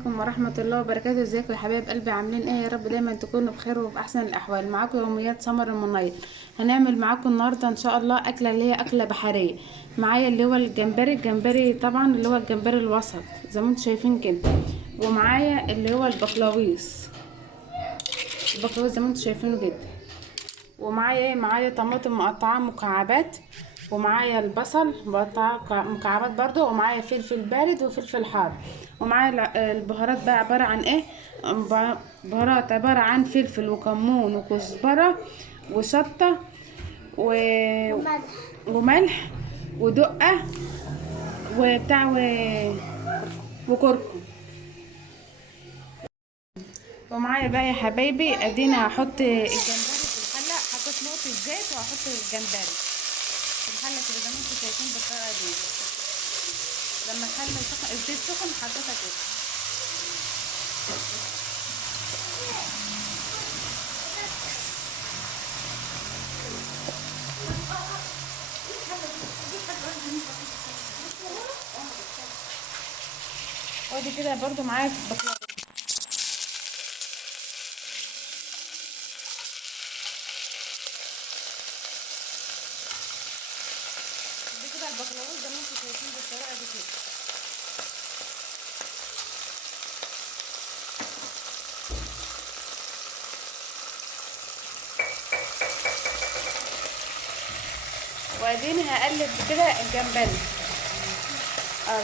عليكم ورحمة الله وبركاته. ازيكم يا حبايب قلبي؟ عاملين ايه؟ يا رب دايما تكونوا بخير وفي احسن الاحوال. معاكم يوميات سمر المنير. هنعمل معاكم النهارده ان شاء الله اكله اللي هي اكله بحريه. معايا اللي هو الجمبري طبعا، اللي هو الجمبري الوسط زي ما انتم شايفين كده. ومعايا اللي هو البقلاويص زي ما انتم شايفينه كده. ومعايا ايه؟ معايا طماطم مقطعه مكعبات، ومعايا البصل مقطعه مكعبات برضو، ومعايا فلفل بارد وفلفل حار. ومعايا البهارات بقى عباره عن ايه؟ بهارات عباره عن فلفل وكمون وكزبره وشطه و... وملح ودقه وكركم. ومعايا بقى يا حبايبي ادينا هحط الجمبري في الحله. حطيت نقطه زيت وهحط الجمبري في الحله كده زي ما انتم شايفين بالطريقه دي. لما الحله الزيت سخن حطيتها كده. وادي كده برضو معايا بقلاوه. دي كده البقلاوه زي ما انتم شايفين بالطريقه دي كده. واديني هقلب كده الجمبري.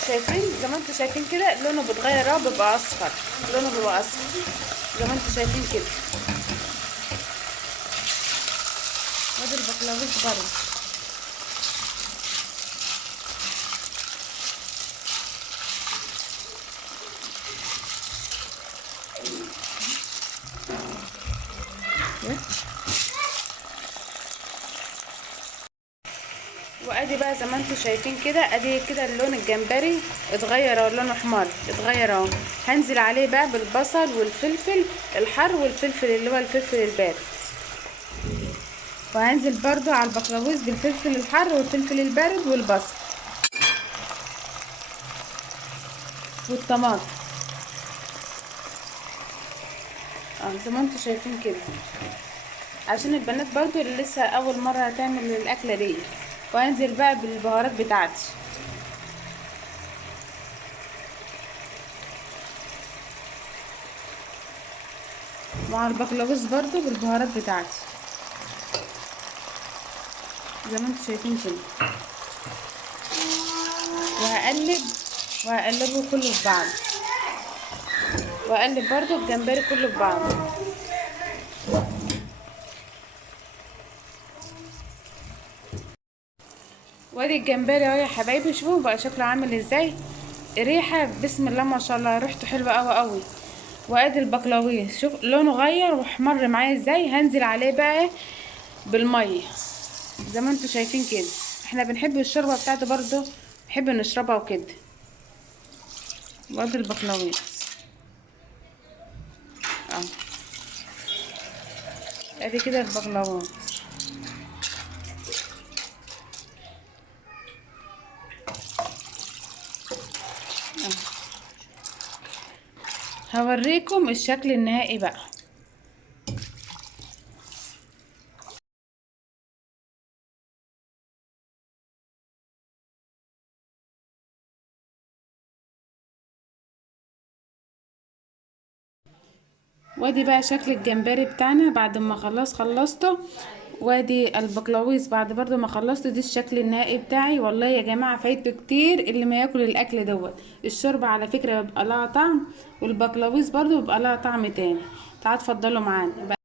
شايفين زي ما انتم شايفين كده لونه بيتغير، بيبقى اصفر، لونه بيبقى اصفر زي ما انتم شايفين كده. وادي البقلاويص برضه. وادي بقى زي ما انتم شايفين كده، ادي كده اللون الجمبري اتغير اهو، لونه احمر اتغير اهو. هنزل عليه بقى بالبصل والفلفل الحار والفلفل اللي هو الفلفل البارد. وهنزل برضو على البقلاويص بالفلفل الحار والفلفل البارد والبصل والطماطم. زي ما انتم شايفين كده، عشان البنات برضو اللي لسه اول مره هتعمل الاكله دي. وهنزل بقى بالبهارات بتاعتي مع البقلاويص برضو بالبهارات بتاعتي زي ما انتم شايفين كده. وهقلبه كله في بعض، واقلب برضو الجمبري كله في بعض. وادي الجمبري اهو يا حبايبي، شوفوا بقى شكله عامل ازاي. ريحه بسم الله ما شاء الله، ريحته حلوه قوي قوي. وادي البقلاويص شوف لونه غير واحمر معايا ازاي. هنزل عليه بقى بالميه زي ما انتم شايفين كده. احنا بنحب الشوربه بتاعته برضو، بنحب نشربها وكده. وادي البقلاويص اهو. ادي كده البقلاويص. هوريكم الشكل النهائي بقى. وادي بقى شكل الجمبري بتاعنا بعد ما خلصته. وادي البقلاويص بعد برضو ما خلصت. دي الشكل النهائي بتاعي. والله يا جماعه فايته كتير اللي ما ياكل الاكل دوت. الشوربه على فكره بيبقى لها طعم، والبقلاويص برضو بيبقى لها طعم تاني. تعالوا اتفضلوا معانا.